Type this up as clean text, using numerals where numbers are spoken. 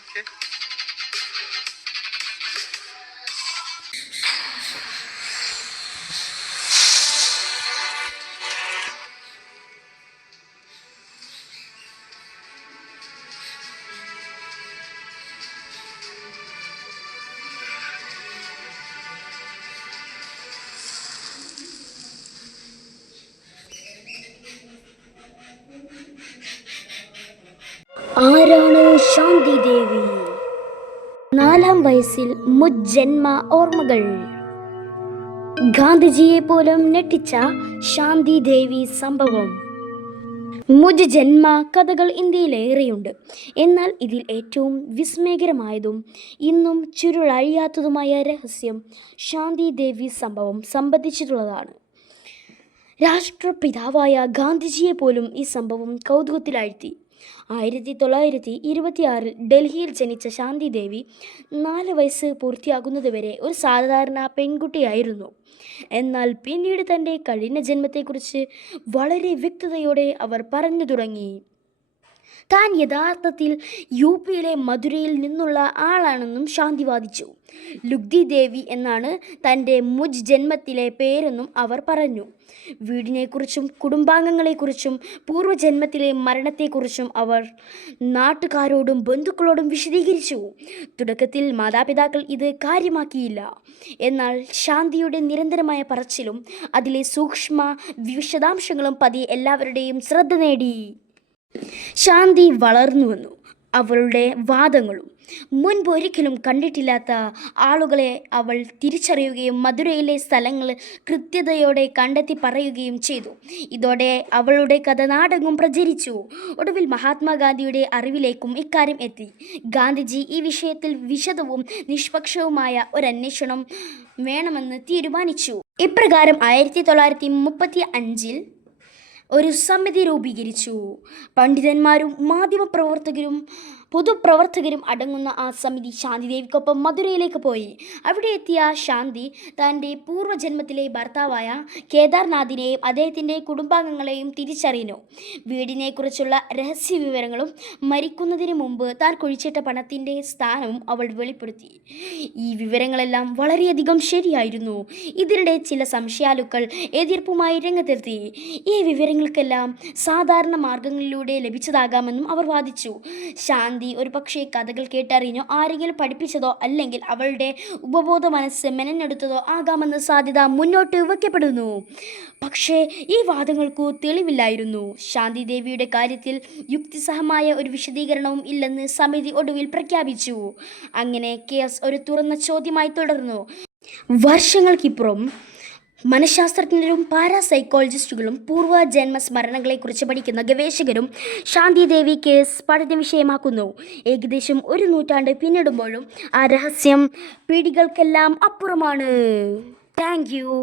Okay. ആരാണ് ശാന്തി ദേവി? 4-ാം വയസ്സിൽ മുജ്ജന്മ ഓർമ്മകൾ. ഗാന്ധിജിയെ പോലും ഞെട്ടിച്ച ശാന്തി ദേവി സംഭവം. മുജ്ജന്മ കഥകൾ ഇന്ത്യയിലേറെയുണ്ട്. എന്നാൽ ഇതിൽ ഏറ്റവും വിസ്മയകരമായതും ഇന്നും ചുരുളഴിയാത്തതുമായ രഹസ്യം ശാന്തി ദേവി സംഭവം സംബന്ധിച്ചിട്ടുള്ളതാണ്. രാഷ്ട്രപിതാവായ ഗാന്ധിജിയെ പോലും ഈ സംഭവം കൗതുകത്തിലാഴ്ത്തി. 1926 ഡൽഹിയിൽ ജനിച്ച ശാന്തി ദേവി 4 വയസ്സ് പൂർത്തിയാകുന്നതുവരെ ഒരു സാധാരണ പെൺകുട്ടിയായിരുന്നു. എന്നാൽ പിന്നീട് തൻ്റെ കഴിഞ്ഞ ജന്മത്തെക്കുറിച്ച് വളരെ വ്യക്തതയോടെ അവർ പറഞ്ഞു തുടങ്ങി. താൻ യഥാർത്ഥത്തിൽ യുപിയിലെ മധുരയിൽ നിന്നുള്ള ആളാണെന്നും ശാന്തി വാദിച്ചു. ലുഗ്ദി ദേവി എന്നാണ് തൻ്റെ മുജ് ജന്മത്തിലെ പേരെന്നും അവർ പറഞ്ഞു. വീടിനെക്കുറിച്ചും കുടുംബാംഗങ്ങളെക്കുറിച്ചും പൂർവ്വജന്മത്തിലെ മരണത്തെക്കുറിച്ചും അവർ നാട്ടുകാരോടും ബന്ധുക്കളോടും വിശദീകരിച്ചു. തുടക്കത്തിൽ മാതാപിതാക്കൾ ഇത് കാര്യമാക്കിയില്ല. എന്നാൽ ശാന്തിയുടെ നിരന്തരമായ പറച്ചിലും അതിലെ സൂക്ഷ്മ വിശദാംശങ്ങളും പതിയെ എല്ലാവരുടെയും ശ്രദ്ധ നേടി. ശാന്തി വളർന്നു വന്നു. അവളുടെ വാദങ്ങളും മുൻപൊരിക്കലും കണ്ടിട്ടില്ലാത്ത ആളുകളെ അവൾ തിരിച്ചറിയുകയും മധുരയിലെ സ്ഥലങ്ങൾ കൃത്യതയോടെ കണ്ടെത്തി പറയുകയും ചെയ്തു. ഇതോടെ അവളുടെ കഥ നാടെങ്ങും പ്രചരിച്ചു. ഒടുവിൽ മഹാത്മാഗാന്ധിയുടെ അറിവിലേക്കും ഇക്കാര്യം എത്തി. ഗാന്ധിജി ഈ വിഷയത്തിൽ വിശദവും നിഷ്പക്ഷവുമായ ഒരന്വേഷണം വേണമെന്ന് തീരുമാനിച്ചു. ഇപ്രകാരം 1935 ഒരു സമിതി രൂപീകരിച്ചു. പണ്ഡിതന്മാരും മാധ്യമപ്രവർത്തകരും പൊതുപ്രവർത്തകരും അടങ്ങുന്ന ആ സമിതി ശാന്തിദേവിക്കൊപ്പം മധുരയിലേക്ക് പോയി. അവിടെ എത്തിയ ശാന്തി തൻ്റെ പൂർവ്വജന്മത്തിലെ ഭർത്താവായ കേദാർനാഥിനെയും അദ്ദേഹത്തിൻ്റെ കുടുംബാംഗങ്ങളെയും തിരിച്ചറിഞ്ഞു. വീടിനെക്കുറിച്ചുള്ള രഹസ്യ വിവരങ്ങളും മരിക്കുന്നതിന് മുമ്പ് താൻ കുഴിച്ചിട്ട പണത്തിൻ്റെ സ്ഥാനവും അവൾ വെളിപ്പെടുത്തി. ഈ വിവരങ്ങളെല്ലാം വളരെയധികം ശരിയായിരുന്നു. ഇതിനിടെ ചില സംശയാലുക്കൾ എതിർപ്പുമായി രംഗത്തെത്തി. ഈ വിവരങ്ങൾക്കെല്ലാം സാധാരണ മാർഗങ്ങളിലൂടെ ലഭിച്ചതാകാമെന്നും അവർ വാദിച്ചു. ശാന്തി ഒരു പക്ഷേ കഥകൾ കേട്ടറിഞ്ഞോ ആരെങ്കിലും പഠിപ്പിച്ചതോ അല്ലെങ്കിൽ അവളുടെ ഉപബോധ മനസ്സ് മെനഞ്ഞെടുത്തതോ ആകാമെന്ന സാധ്യത മുന്നോട്ട് വയ്ക്കപ്പെടുന്നു. പക്ഷേ ഈ വാദങ്ങൾക്കു തെളിവില്ലായിരുന്നു. ശാന്തി ദേവിയുടെ കാര്യത്തിൽ യുക്തിസഹമായ ഒരു വിശദീകരണവും ഇല്ലെന്ന് സമിതി ഒടുവിൽ പ്രഖ്യാപിച്ചു. അങ്ങനെ കേസ് ഒരു തുറന്ന ചോദ്യമായി തുടർന്നു. വർഷങ്ങൾക്കിപ്പുറം മനഃശാസ്ത്രജ്ഞരും പാരാസൈക്കോളജിസ്റ്റുകളും പൂർവ്വജന്മ സ്മരണകളെക്കുറിച്ച് പഠിക്കുന്ന ഗവേഷകരും ശാന്തി ദേവി കേസ് പഠന വിഷയമാക്കുന്നു. ഏകദേശം 1 നൂറ്റാണ്ട് പിന്നിടുമ്പോഴും ആ രഹസ്യം പിടികൾക്കെല്ലാം അപ്പുറമാണ്. Thank you.